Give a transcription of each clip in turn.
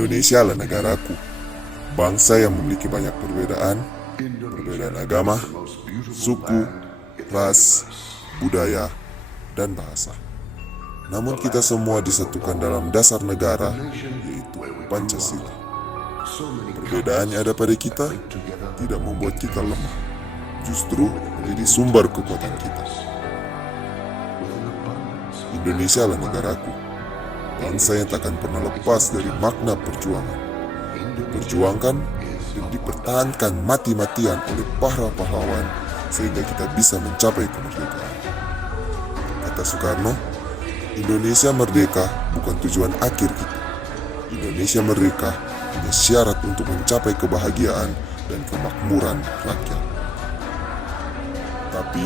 Indonesia adalah negaraku, bangsa yang memiliki banyak perbedaan agama, suku, ras, budaya, dan bahasa. Namun kita semua disatukan dalam dasar negara, yaitu Pancasila. Perbedaan yang ada pada kita tidak membuat kita lemah, justru menjadi sumber kekuatan kita. Indonesia adalah negaraku, bangsa yang takkan pernah lepas dari makna perjuangan. Diperjuangkan dan dipertahankan mati-matian oleh para pahlawan sehingga kita bisa mencapai kemerdekaan. Kata Soekarno, Indonesia merdeka bukan tujuan akhir kita. Indonesia merdeka hanya syarat untuk mencapai kebahagiaan dan kemakmuran rakyat. Tapi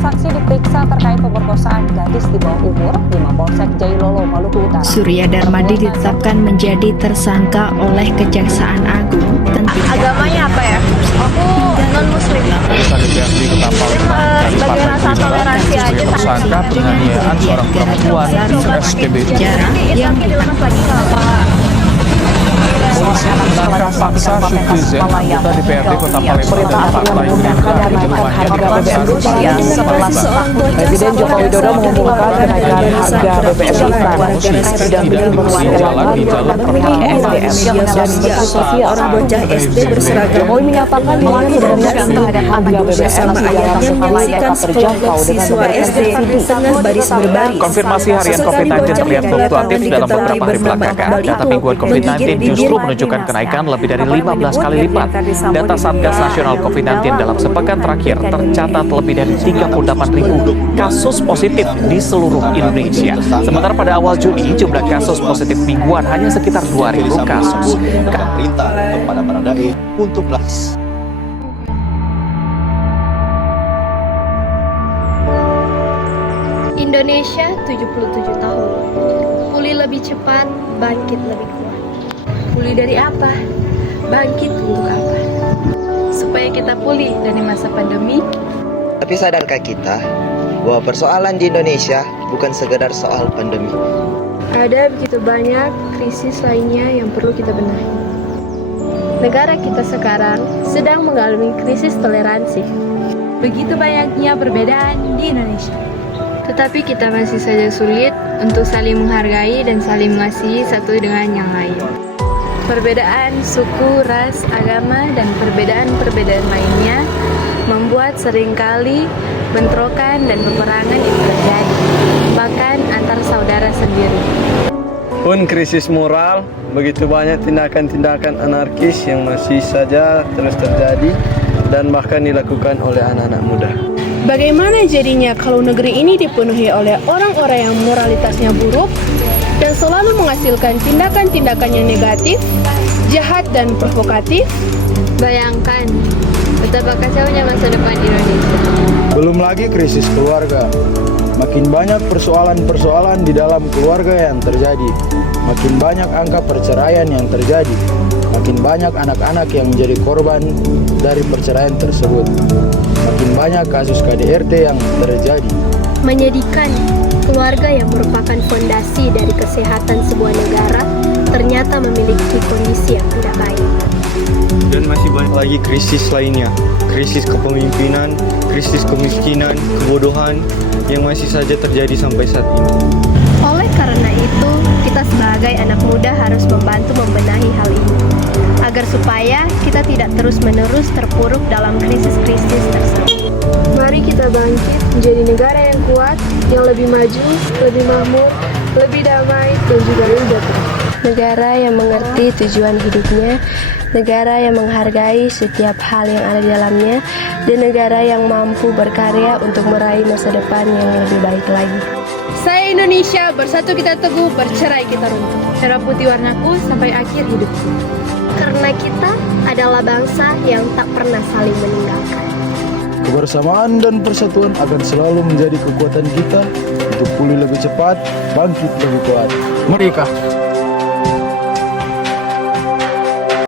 saksi diperiksa terkait pemerkosaan gadis di bawah umur di Mapolsek Jailolo, Maluku Utara. Surya Darmadi ditetapkan menjadi tersangka oleh Kejaksaan Agung. Agamanya apa ya? Aku non-muslim. Sebagai rasa toleransi aja. Tersangka penganiayaan seorang perempuan STB yang Polisi menangkap paksa Syukri Zen, anggota DPRD Kota Palembang dan Partai Gerindra di rumahnya di Pasar Rusia. Presiden Joko Widodo mengumumkan kenaikan harga BBM instan. Didampingi perwakilan di jalan SDM dan sosial. orang bocah SD berseragam Jokowi menyatakan dirinya sebenarnya terhadap harga BBM bersama ayahnya menyaksikan sekelompok siswa SD tengah baris berbaris. Konfirmasi harian COVID-19 terlihat fluktuatif dalam beberapa hari belakangan. Data mingguan COVID-19 justru menunjukkan kenaikan lebih dari 15 kali lipat. Data Satgas Nasional COVID-19 dalam sepekan terakhir tercatat lebih dari 38.000 kasus positif di seluruh Indonesia. Sementara pada awal Juni, jumlah kasus positif mingguan hanya sekitar 2.000 kasus. Perintah kepada Baradae untuk Indonesia 77 tahun. Pulih lebih cepat, bangkit lebih kuat. Pulih dari apa? Bangkit untuk apa? Supaya kita pulih dari masa pandemi. Tapi sadarkah kita bahwa persoalan di Indonesia bukan sekedar soal pandemi? Ada begitu banyak krisis lainnya yang perlu kita benahi. Negara kita sekarang sedang mengalami krisis toleransi. Begitu banyaknya perbedaan di Indonesia. Tetapi kita masih saja sulit untuk saling menghargai dan saling mengasihi satu dengan yang lain. Perbedaan suku, ras, agama, dan perbedaan-perbedaan lainnya membuat seringkali bentrokan dan peperangan itu terjadi, bahkan antar saudara sendiri. Pun krisis moral, begitu banyak tindakan-tindakan anarkis yang masih saja terus terjadi dan bahkan dilakukan oleh anak-anak muda. Bagaimana jadinya kalau negeri ini dipenuhi oleh orang-orang yang moralitasnya buruk dan selalu menghasilkan tindakan-tindakan yang negatif, jahat dan provokatif? Bayangkan betapa kacaunya masa depan Indonesia. Belum lagi krisis keluarga. Makin banyak persoalan-persoalan di dalam keluarga yang terjadi. Makin banyak angka perceraian yang terjadi. Makin banyak anak-anak yang menjadi korban dari perceraian tersebut. Makin banyak kasus KDRT yang terjadi. Menyedihkan, keluarga yang merupakan fondasi dari kesehatan sebuah negara ternyata memiliki kondisi yang tidak baik. Dan masih banyak lagi krisis lainnya. Krisis kepemimpinan, krisis kemiskinan, kebodohan yang masih saja terjadi sampai saat ini. Oleh karena itu, kita sebagai anak muda harus membantu membenahi hal ini, agar supaya kita tidak terus-menerus terpuruk dalam krisis-krisis tersebut. Mari kita bangkit menjadi negara yang kuat, yang lebih maju, lebih makmur, lebih damai, dan juga lebih sejahtera. Negara yang mengerti tujuan hidupnya, negara yang menghargai setiap hal yang ada di dalamnya, dan negara yang mampu berkarya untuk meraih masa depan yang lebih baik lagi. Saya Indonesia, bersatu kita teguh, bercerai kita runtuh. Merah putih warnaku sampai akhir hidupku. Karena kita adalah bangsa yang tak pernah saling meninggalkan. Kebersamaan dan persatuan akan selalu menjadi kekuatan kita untuk pulih lebih cepat, bangkit lebih kuat. Merdeka!